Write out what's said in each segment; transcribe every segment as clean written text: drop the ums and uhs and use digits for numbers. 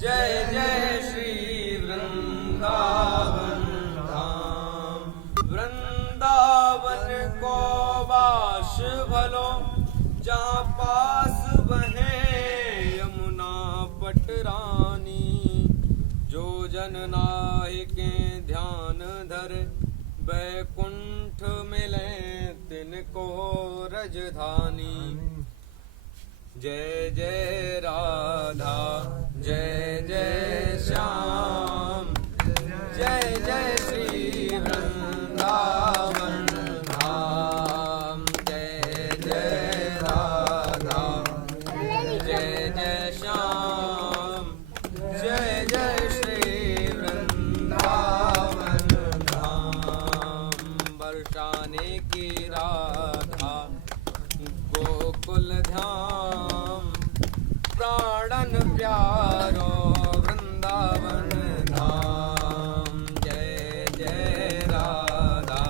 जय जय श्री वृंदावन धाम। वृंदावन को वास भलो, जहाँ पास बहे यमुना पटरानी। जो जन नाहि के ध्यान धर, बैकुंठ मिले तिनको रजधानी। जय जय राधा जय जय श्याम, जय जय श्री वृंदावन धाम। जय जय राधा जय जय श्याम, जय जय श्री वृंदावन धाम। बरसाने की राधा गोकुल धाम, प्राणन प्यारो वृंदावन धाम। जय जय राधा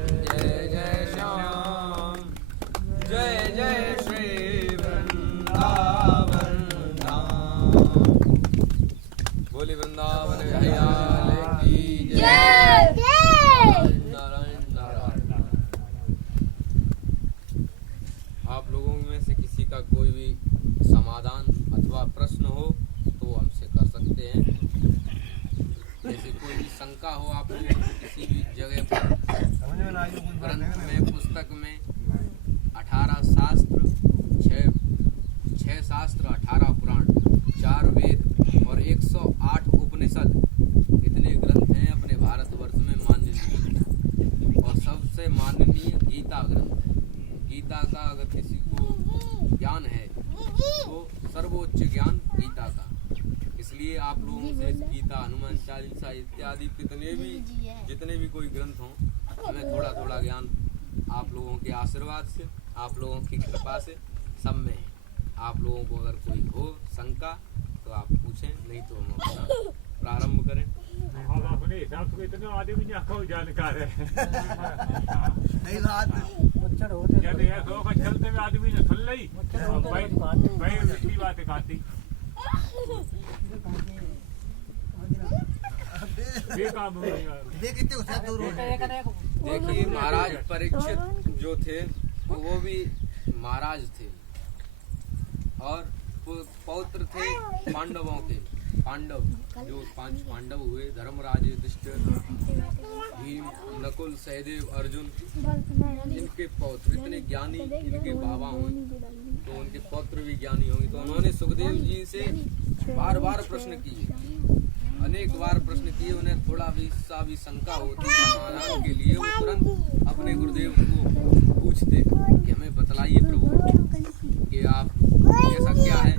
जय जय श्याम, जय जय श्री वृंदावन धाम। बोली वृंदावन विहार की जय। नारायण नारायण। आप लोगों में से किसी का कोई भी समाधान अथवा प्रश्न हो तो हमसे कर सकते हैं। जैसे कोई भी शंका हो आप लोगों को किसी भी जगह पर, ग्रंथ में, पुस्तक में 18 शास्त्र, 6 शास्त्र, 18 पुराण, 4 वेद और 108 उपनिषद, इतने ग्रंथ हैं अपने भारतवर्ष में माननीय। और सबसे माननीय गीता ग्रंथ है। गीता का अगर किसी को ज्ञान है तो सर्वोच्च ज्ञान गीता का। इसलिए आप लोगों से गीता, हनुमान चालीसा इत्यादि जितने भी कोई ग्रंथ हों, हमें थोड़ा थोड़ा ज्ञान आप लोगों के आशीर्वाद से, आप लोगों की कृपा से सब में है। आप लोगों को अगर कोई हो शंका तो आप पूछें, नहीं तो हम अपना प्रारंभ करें। हम अपने हिसाब से इतने आदमी नहीं आपको जानकार है। सही बात जब ये सो का चलते हुए आदमी ने सुन ली, भाई दूसरी बातें खाती। देखिए महाराज परीक्षित जो थे वो भी महाराज थे और पौत्र थे पांडवों के। पांडव जो 5 पांडव हुए, धर्मराज, युधिष्ठिर, भीम, नकुल, सहदेव, अर्जुन, इनके पौत्र इतने ज्ञानी, इनके बाबा हों तो उनके पौत्र भी ज्ञानी होंगे। तो उन्होंने सुखदेव जी से बार बार प्रश्न किए, अनेक बार प्रश्न किए। उन्हें थोड़ा भी सा भी शंका होती समाधान के लिए वो तुरंत अपने गुरुदेव को पूछते कि हमें बतलाइए प्रभु कि आप ऐसा क्या है,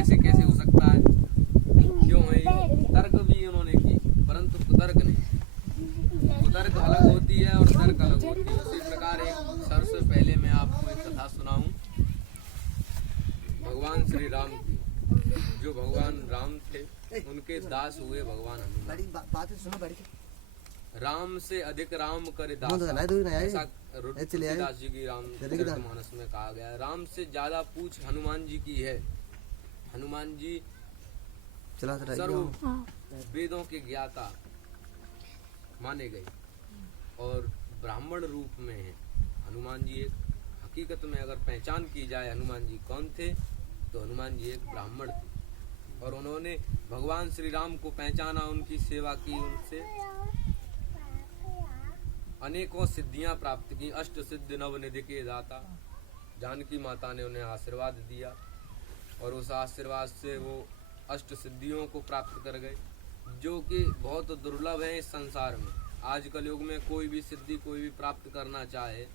ऐसे कैसे हो सकता है, क्यों है। तर्क भी उन्होंने की, परंतु कुतर्क नहीं। कुतर्क अलग होती है और तर्क अलग होती है। उसी प्रकार एक सर से पहले मैं आपको एक कथा सुनाऊं भगवान श्री राम की। जो भगवान राम थे उनके दास हुए भगवान हनुमान। राम से अधिक राम करे दास, ऐसा तुलसीदास जी की रामचरितमानस में कहा गया है। राम से ज्यादा पूछ हनुमान जी की है। हनुमान जी सर्व वेदों के ज्ञाता माने गए और ब्राह्मण रूप में है हनुमान जी। एक हकीकत में अगर पहचान की जाए हनुमान जी कौन थे तो हनुमान जी एक ब्राह्मण थे और उन्होंने भगवान श्री राम को पहचाना, उनकी सेवा की, उनसे अनेकों सिद्धियां प्राप्त की। अष्ट सिद्धि नव निधि के दाता जानकी माता ने उन्हें आशीर्वाद दिया और उस आशीर्वाद से वो अष्ट सिद्धियों को प्राप्त कर गए, जो कि बहुत दुर्लभ है इस संसार में। आज कल युग में कोई भी सिद्धि कोई भी प्राप्त करना चाहे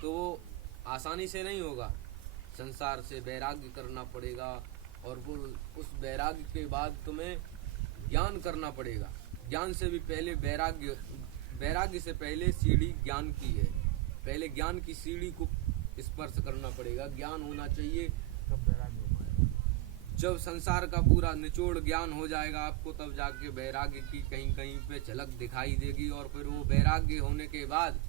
तो वो आसानी से नहीं होगा। संसार से वैराग्य करना पड़ेगा और वो उस वैराग्य के बाद तुम्हें ज्ञान करना पड़ेगा। ज्ञान से भी पहले वैराग्य से पहले सीढ़ी ज्ञान की है। पहले ज्ञान की सीढ़ी को स्पर्श करना पड़ेगा, ज्ञान होना चाहिए। जब संसार का पूरा निचोड़ ज्ञान हो जाएगा आपको, तब जाके वैराग्य की कहीं कहीं पे झलक दिखाई देगी। और फिर वो वैराग्य होने के बाद,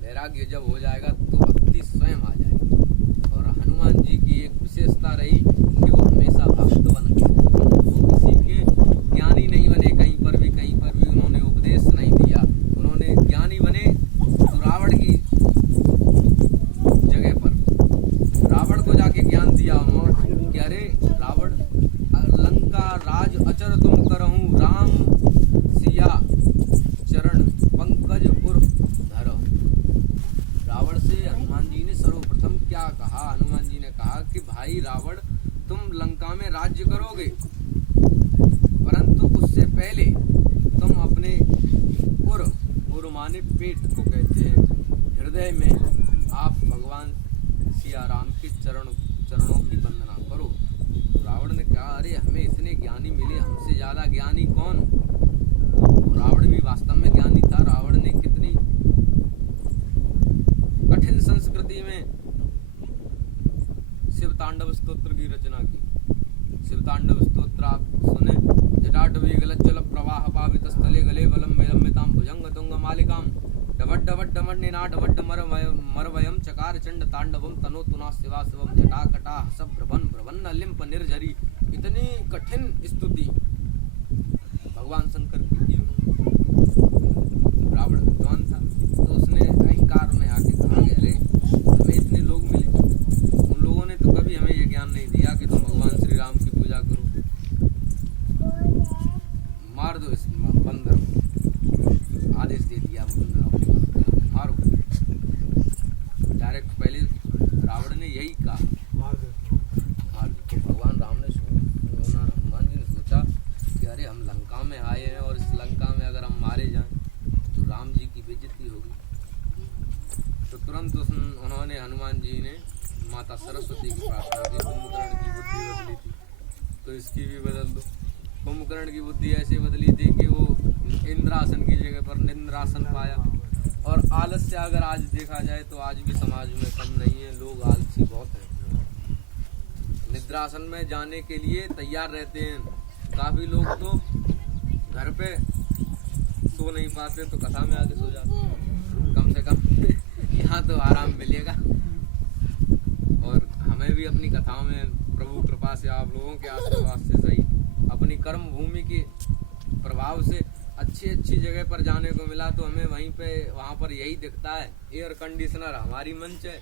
वैराग्य जब हो जाएगा तो भक्ति स्वयं आ जाएगी। और हनुमान जी की एक विशेषता रही कि वो हमेशा लंका में राज्य करोगे, परंतु उससे पहले तुम अपने उर माने पेट को कहते हैं, हृदय में आप भगवान सिया राम के चरणों की वंदना करो। रावण ने कहा, अरे हमें इतने ज्ञानी मिले, हमसे ज्यादा ज्ञानी कौन? रावण भी वास्तव में ज्ञानी था। रावण ने कितनी कठिन संस्कृति में शिव तांडव स्तोत्र की रचना की। शिव तांडव स्तोत्र आप सुने, जटाटवी गलज्जल प्रवाह पावित स्थले गले बलम विलंबिताम भुजंग तुंग मालिकाम डवड डवड डमड निना डवड मरवयम चकार चंड तांडवम तनो तुना शिवा शिवम जटा कटा हसब भ्रवन लिंप निर्जरी। इतनी कठिन स्तुति भगवान शंकर की थी। रावण विद्वान था, तो उसने अहंकार में आके कहा कि अरे हमें इतने लोग मिले, उन लोगों ने तो कभी हमें ये ज्ञान नहीं दिया कि तुम भगवान श्री राम की पूजा करो। मार दो इस बंदर को, आदेश दे दिया मारो। डायरेक्ट पहले रावण ने यही कहा मार दो। तो भगवान राम ने हनुमान जी ने सोचा कि अरे हम लंका में आए हैं और इस लंका में अगर हम मारे जाएं तो राम जी की बेइज्जती होगी। तो तुरंत उन्होंने हनुमान जी ने माता सरस्वती की प्रार्थना की। कुंभकर्ण की बुद्धि बदली थी तो इसकी भी बदल दो। कुंभकर्ण की बुद्धि ऐसे बदली थी कि वो इंद्रासन की जगह पर निंद्रासन पाया। और आलस्य अगर आज देखा जाए तो आज भी समाज में कम नहीं है, लोग आलसी बहुत हैं। निद्रासन में जाने के लिए तैयार रहते हैं। काफी लोग तो घर पे सो नहीं पाते तो कथा में आके सो जाते हैं। कम से कम यहाँ तो आराम मिलेगा। और हमें भी अपनी कथाओं में प्रभु कृपा से, आप लोगों के आशीर्वाद से सही, अपनी कर्म भूमि के प्रभाव से अच्छी जगह पर जाने को मिला। तो हमें वहाँ पर यही दिखता है, एयर कंडीशनर हमारी मंच है,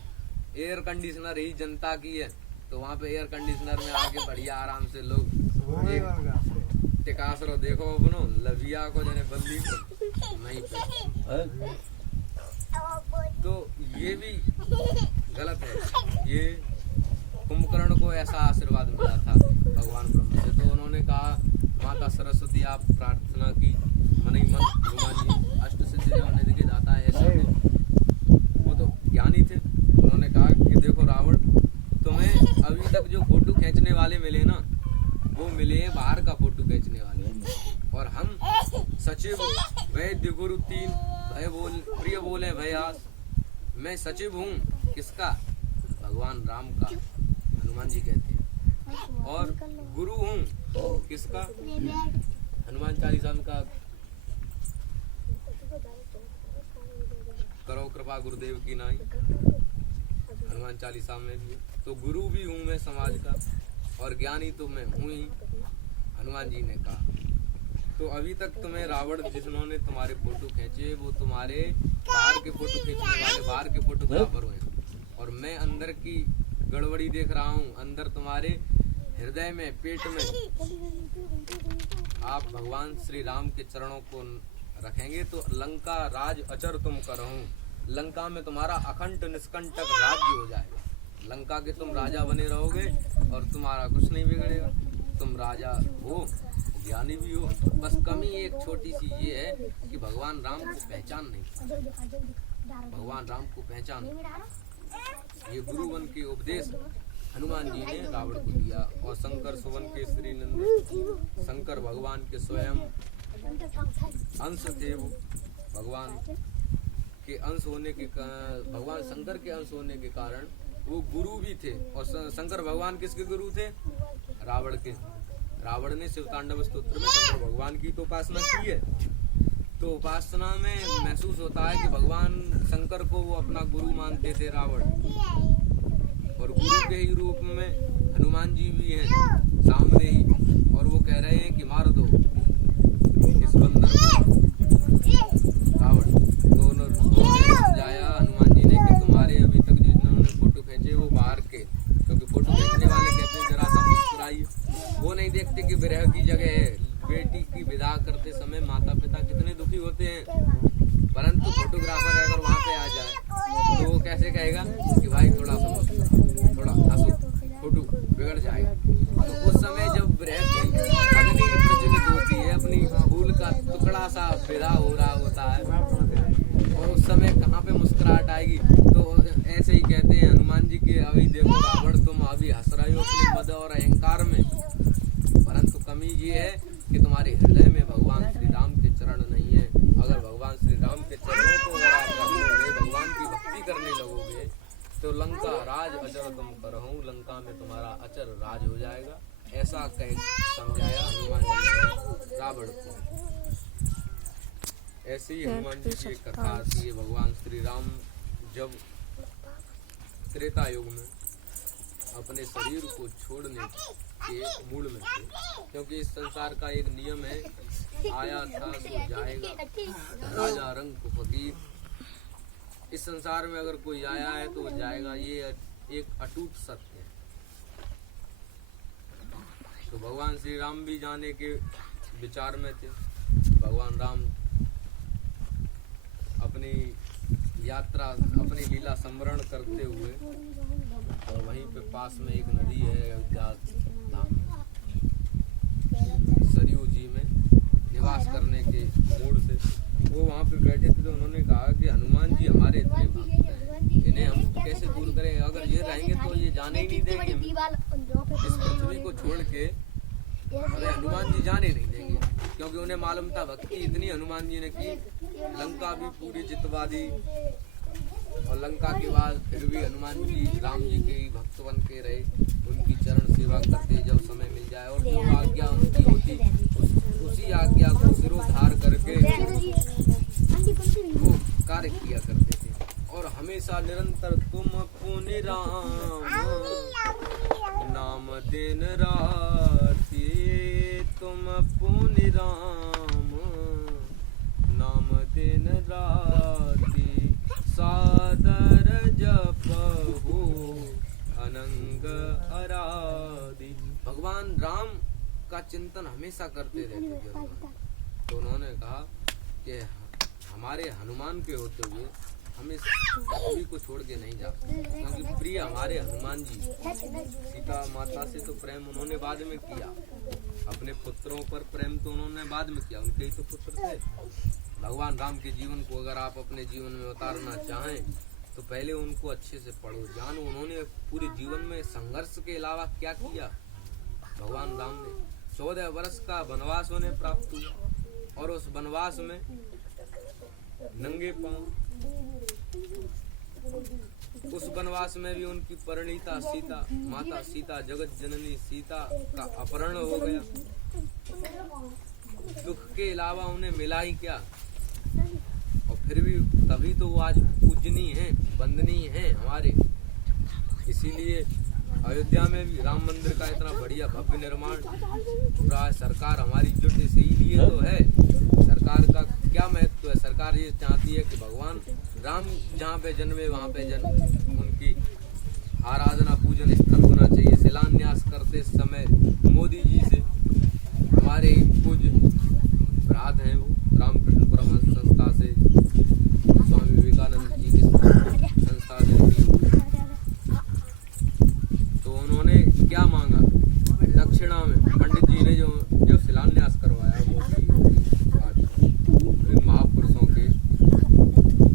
एयर कंडीशनर ही जनता की है। तो वहाँ पे एयर कंडीशनर में आके बढ़िया आराम से लोग टिकासरो देखो अपनो लविया को जने बल्ली को नहीं पे। तो ये भी गलत है। ये कुंभकर्ण को ऐसा आशीर्वाद मिला था भगवान ब्रह्मा से। तो उन्होंने कहा, माता सरस्वती आप प्रार्थना की, मन ही मन हनुमान जी अष्ट सिद्धि निधि के दाता है। ऐसे वो तो ज्ञानी थे। उन्होंने कहा कि देखो रावण, तुम्हें अभी तक जो फोटो खींचने वाले मिले ना, वो मिले हैं बाहर का फोटो खींचने वाले। और हम सचिव वैद्य गुरु तीन प्रिय बोले भयास। मैं सचिव हूँ किसका? भगवान राम का, हनुमान जी कहते हैं। और गुरु हूँ किसका? हनुमान चालीसा का करो कृपा गुरुदेव की नाई, हनुमान चालीसा में भी। तो गुरु भी हूँ मैं समाज का, और ज्ञानी तो मैं हूँ ही, हनुमान जी ने कहा। तो अभी तक तुम्हें रावण जिन्होंने तुम्हारे फोटो खींचे वो तुम्हारे बाहर के फोटो खींचने वाले, बाहर के फोटोग्राफर हुए। और मैं अंदर की गड़बड़ी देख रहा हूँ। अंदर तुम्हारे हृदय में, पेट में आप भगवान श्री राम के चरणों को रखेंगे तो लंका राज अचर तुम करहूं। लंका में तुम्हारा अखंड निष्कंटक राज्य हो जाएगा। लंका के तुम राजा बने रहोगे और तुम्हारा कुछ नहीं बिगड़ेगा। तुम राजा हो, ज्ञानी भी हो। बस कमी एक छोटी सी ये है कि भगवान राम को पहचान नहीं। भगवान राम को पहचान, ये गुरुवन के उपदेश हनुमान जी ने रावण को दिया। और शंकर सुवन के श्री नंद, शंकर भगवान के स्वयं अंश थे। वो भगवान के अंश होने के, भगवान शंकर के अंश होने के कारण वो गुरु भी थे। और शंकर भगवान किसके गुरु थे? रावण के। रावण ने शिव तांडव स्तोत्र में शंकर भगवान की तो उपासना की है। तो उपासना में महसूस होता है कि भगवान शंकर को वो अपना गुरु मानते थे रावण। और गुरु के ही रूप में हनुमान जी भी हैं सामने ही। और वो कह रहे हैं कि मार दो इस बंदर को, रावण। तो उन्होंने समझाया हनुमान जी ने कि तुम्हारे अभी तक जिन्होंने फोटो खींचे वो बाहर के, क्योंकि फोटो खींचने वाले कहते हैं जरा सा मुस्कुराइए। वो नहीं देखते कि विरह की जगह है। बेटी की विदा करते समय माता पिता कितने दुखी होते हैं, परंतु फोटोग्राफर अगर वहाँ पे आ जाए तो वो कैसे कहेगा कि भाई थोड़ा सा थोड़ा हंसो, फोटो बिगड़ जाएगा। तो बड़ा सा विदा हो रहा होता है और उस समय कहाँ पे मुस्कुराहट आएगी। तो ऐसे ही कहते हैं हनुमान जी के, अभी देखो रावण तुम अभी हंस रहे हो अपने मद और अहंकार में, परंतु कमी ये है कि तुम्हारे हृदय में भगवान श्री राम के चरण नहीं है। अगर भगवान श्री राम के चरणों को अगर आप रखोगे, भगवान की भक्ति करने लगोगे, तो लंका राज अचर तुम करहूं, लंका में तुम्हारा अचर राज हो जाएगा। ऐसा कह समझाया हनुमान जी ने रावण को। ऐसे ही हनुमान जी की एक कथा आती है। भगवान श्री राम जब त्रेता युग में अपने शरीर को छोड़ने के मूड में थे, क्योंकि इस संसार का एक नियम है, आया था तो जाएगा, राजा रंग फकीर। इस संसार में अगर कोई आया है तो वो जाएगा, ये एक अटूट सत्य है। तो भगवान श्री राम भी जाने के विचार में थे। भगवान राम अपनी यात्रा, अपनी लीला स्मरण करते हुए, और वहीं पे पास में एक नदी है अयोध्या धाम, सरयू जी में निवास करने के मूड से वो वहाँ पे बैठे थे। तो उन्होंने कहा कि हनुमान जी हमारे इतने भक्त हैं, इन्हें हम कैसे दूर करें, अगर ये रहेंगे तो ये जाने ही नहीं देंगे, इस पृथ्वी को छोड़ के अरे हनुमान जी जाने नहीं देंगे, क्योंकि उन्हें मालूम था भक्ति इतनी हनुमान जी ने की, लंका भी पूरी जितवा दी। और लंका के बाद फिर भी हनुमान जी राम जी के भक्त बन के रहे, उनकी चरण सेवा करते जब समय मिल जाए, और जो आज्ञा उनकी होती उसी आज्ञा को सिरोधार करके वो कार्य किया करते थे। और हमेशा निरंतर तुम पुनि राम नाम दिन राति, तुम पुनि राम नाम दिन राति, सादर जपहु अनंग आराधि। भगवान राम का चिंतन हमेशा करते रहते थे हनुमान। तो उन्होंने कहा कि हमारे हनुमान के होते हुए हमें सभी को छोड़ के नहीं जाते, क्योंकि प्रिय हमारे हनुमान जी। सीता माता से तो प्रेम उन्होंने बाद में किया, अपने पुत्रों पर प्रेम तो उन्होंने बाद में किया, उनके ही तो पुत्र थे। भगवान राम के जीवन को अगर आप अपने जीवन में उतारना चाहें तो पहले उनको अच्छे से पढ़ो, जानो उन्होंने पूरे जीवन में संघर्ष के अलावा क्या किया। भगवान राम ने 14 वर्ष का वनवास उन्हें प्राप्त हुआ, और उस वनवास में नंगे पांव, उस वनवास में भी उनकी परिणीता सीता, माता सीता, जगत जननी सीता का अपहरण हो गया। दुख के अलावा उन्हें मिला ही क्या, और फिर भी तभी तो वो आज पूजनीय हैं, वंदनीय हैं हमारे। इसीलिए अयोध्या में भी राम मंदिर का इतना बढ़िया भव्य निर्माण पूरा सरकार हमारी जुट इसीलिए तो है। सरकार का क्या महत्व है, सरकार ये चाहती है कि भगवान राम जहाँ पे जन्मे वहाँ पे जन्म, उनकी आराधना पूजन स्थल होना चाहिए। शिलान्यास करते समय मोदी जी से हमारे पूज्य भ्रात हैं वो रामकृष्ण परमहंस संस्था से, स्वामी विवेकानंद जी की संस्था से, तो उन्होंने क्या मांगा दक्षिणा में। पंडित जी ने जो शिलान्यास करवाया वो महापुरुषों के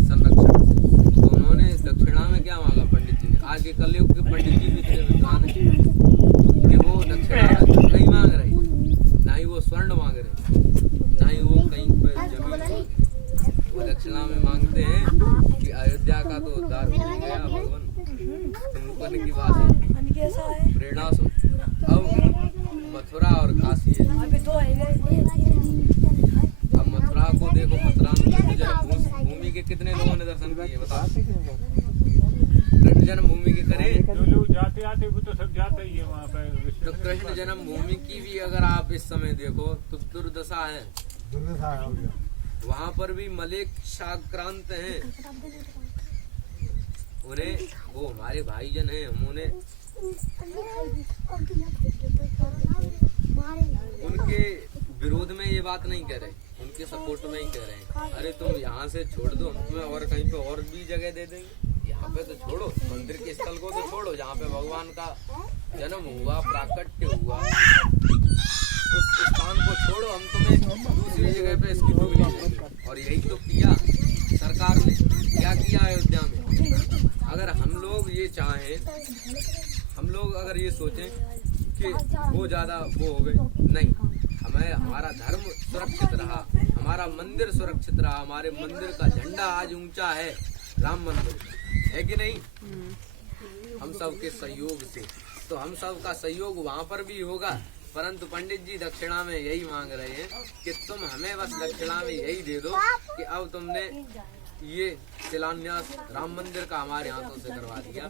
संरक्षण से, तो उन्होंने दक्षिणा में क्या मांगा पंडित जी ने। आज के कलयुग के पंडित जी भी इतने विद्वान हैं कि वो दक्षिणा नहीं मांग रहे, ना ही वो स्वर्ण मांग रहे, ना ही वो कहीं पर जमीन, वो दक्षिणा में मांगते हैं कि अयोध्या का तो उद्धार हो गया भगवान, तुम की बात है प्रेरणा सुन। अब मथुरा और काशी है, अब मथुरा को देखो, मथुरा में भूमि के कितने लोगों ने दर्शन किए बताओ। कृष्ण जन्मभूमि के करें, जो लोग जाते आते वो तो सब जाते ही है वहाँ पे। तो कृष्ण जन्मभूमि की भी अगर आप इस समय देखो तो दुर्दशा है, वहाँ पर भी मलेच्छाक्रांत हैं, उन्हें वो हमारे भाईजन हैं, हम उन्हें उनके विरोध में ये बात नहीं कह रहे, उनके सपोर्ट में ही कह रहे हैं अरे तुम यहाँ से छोड़ दो, हम तुम्हें और कहीं पे और भी जगह दे देंगे, यहाँ पे तो छोड़ो, मंदिर के स्थल को तो छोड़ो जहाँ पे भगवान का जन्म हुआ, प्राकट्य हुआ, उस स्थान को छोड़ो, हम तुम्हें दूसरी जगह पे इसकी पर ये सोचें कि वो ज्यादा वो हो गए, नहीं। हमें हमारा धर्म सुरक्षित रहा, हमारा मंदिर सुरक्षित रहा, हमारे मंदिर का झंडा आज ऊंचा है, राम मंदिर है कि नहीं, हम सब के सहयोग से। तो हम सब का सहयोग वहाँ पर भी होगा, परंतु पंडित जी दक्षिणा में यही मांग रहे हैं कि तुम हमें बस दक्षिणा में यही दे दो कि अब तुमने ये शिलान्यास राम मंदिर का हमारे हाथों से करवा दिया।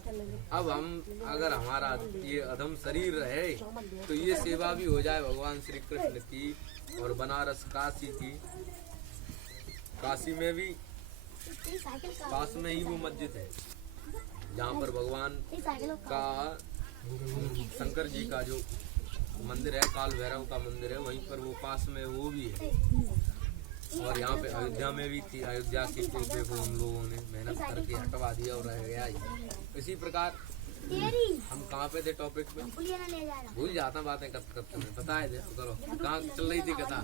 अब हम अगर हमारा ये अधम शरीर रहे तो ये सेवा भी हो जाए भगवान श्री कृष्ण की और बनारस काशी की। काशी में भी पास में ही वो मस्जिद है जहाँ पर भगवान का शंकर जी का जो मंदिर है, काल भैरव का मंदिर है, वहीं पर वो पास में वो भी है। और यहाँ पे अयोध्या में भी थी, अयोध्या की तो देखो हम लोगों ने मेहनत करके हटवा दिया और रह गया ही। इसी प्रकार हम कहाँ पे थे टॉपिक पे, भूल जाता बातें करते में, पता है करो कहाँ चल रही थी कथा।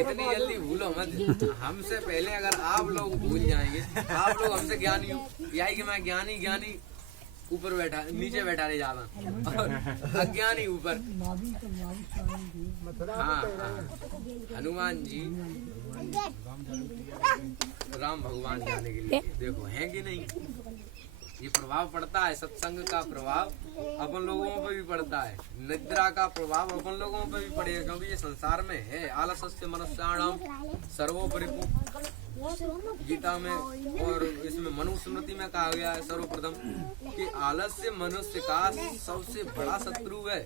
इतनी जल्दी भूलो मत, हमसे पहले अगर आप लोग भूल जाएंगे, आप लोग हमसे ज्ञानी हो, यही कि मैं ज्ञानी ऊपर बैठा नीचे बैठा रह जाता और अज्ञानी ऊपर। हाँ, हनुमान जी राम भगवान जाने के लिए देखो हैं कि नहीं, ये प्रभाव पड़ता है। सत्संग का प्रभाव अपन लोगों पे भी पड़ता है, निद्रा का प्रभाव अपन लोगों पे भी पड़ेगा, क्योंकि ये संसार में है। आलस्य मनुष्याणाम सर्वोपरि, गीता में और इसमें मनुस्मृति में कहा गया है सर्वप्रथम कि आलस्य मनुष्य का सबसे बड़ा शत्रु है,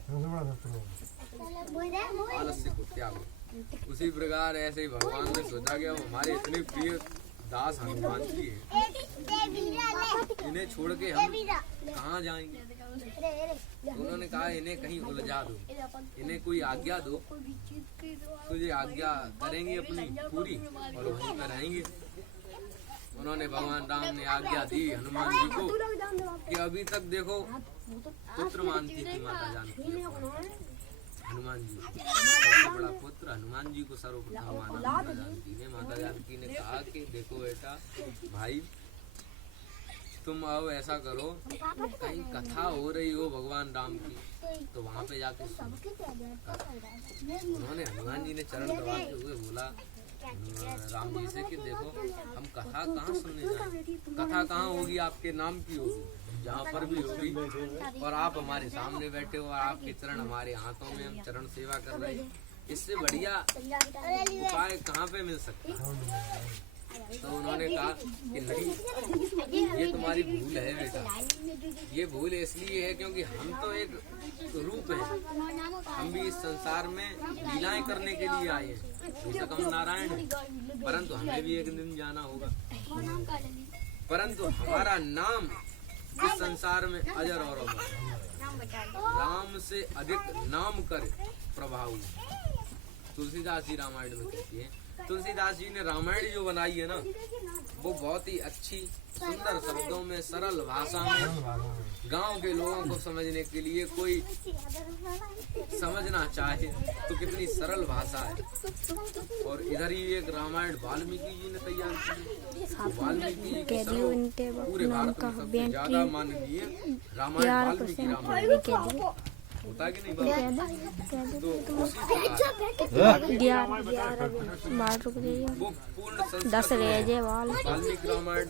आलस्य को त्यागो। उसी प्रकार ऐसे ही भगवान ने सोचा गया हमारे इतने प्रिय दास हनुमान जी है, इन्हें छोड़ के हम कहाँ जाएंगे। तो उन्होंने कहा इन्हें कहीं उलझा दो, इन्हें कोई आज्ञा दो, तुझे आज्ञा करेंगे अपनी पूरी और वहीं पर रहेंगे। उन्होंने भगवान राम ने आज्ञा दी हनुमान जी को कि अभी तक देखो पुत्र मानती थी माता जानकी, हनुमान जी सबसे बड़ा पुत्र हनुमान जी को सर्वप्रथम माना माता जानकी ने। माता जानकी ने कहा कि देखो बेटा भाई, तुम अब ऐसा करो, कहीं कथा हो रही हो भगवान राम की तो वहाँ पे जाके सुनो। उन्होंने हनुमान जी ने चरण दबाते हुए बोला राम जी से कि देखो हम कथा कहाँ सुनने जाएं, कथा कहाँ होगी, आपके नाम की होगी, जहाँ पर भी होगी, और आप हमारे सामने बैठे हो और आपके चरण हमारे हाथों में, हम चरण सेवा कर रहे हैं, इससे बढ़िया उपाय कहाँ पे मिल सकता है। तो उन्होंने कहा कि नहीं, ये तुम्हारी भूल है बेटा, ये भूल इसलिए है क्योंकि हम तो एक रूप है, हम भी इस संसार में लीलाएं करने के लिए आए हैं, बेशक हम नारायण हैं, परंतु हमें भी एक दिन जाना होगा। परंतु हमारा नाम इस संसार में अजर और अमर, राम से अधिक नाम कर प्रभाव। तुलसीदास जी रामायण में कहती है, तुलसीदास जी ने रामायण जो बनाई है ना, वो बहुत ही अच्छी सुंदर शब्दों में, सरल भाषा में, गांव के लोगों को समझने के लिए, कोई समझना चाहे तो कितनी सरल भाषा है। और इधर ही एक रामायण वाल्मीकि जी ने तैयार की। वाल्मीकि जी पूरे भारत में सबसे ज्यादा माननीय रामायण वाल्मीकि रामायण होता है कि नहीं बाबा? तो उसी वो पूर्ण 10 रह जाए वाल्मीकि रामायण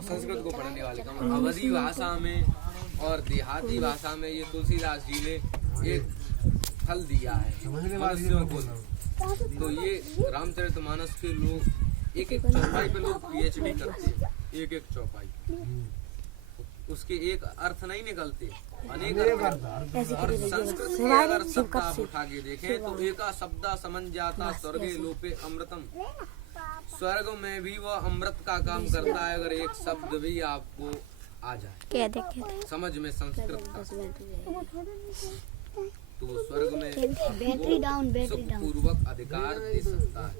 संस्कृत को पढ़ने वाले का अवधी भाषा में और देहाती भाषा में ये तुलसीदास जी ने एक फल दिया है मनुष्यों को। तो ये रामचरितमानस के लोग एक एक चौपाई पे लोग PhD करते हैं, एक एक चौपाई, उसके एक अर्थ नहीं निकलते, अनेक अर्थ। और संस्कृत के अगर शब्द आप उठा के देखें तो एका शब्दा समझ जाता स्वर्गे लोपे अमृतम, स्वर्ग में भी वह अमृत का काम करता है अगर एक शब्द भी आपको आ जाए समझ में संस्कृत का, तो वो स्वर्ग में सुखपूर्वक अधिकार दे सकता है।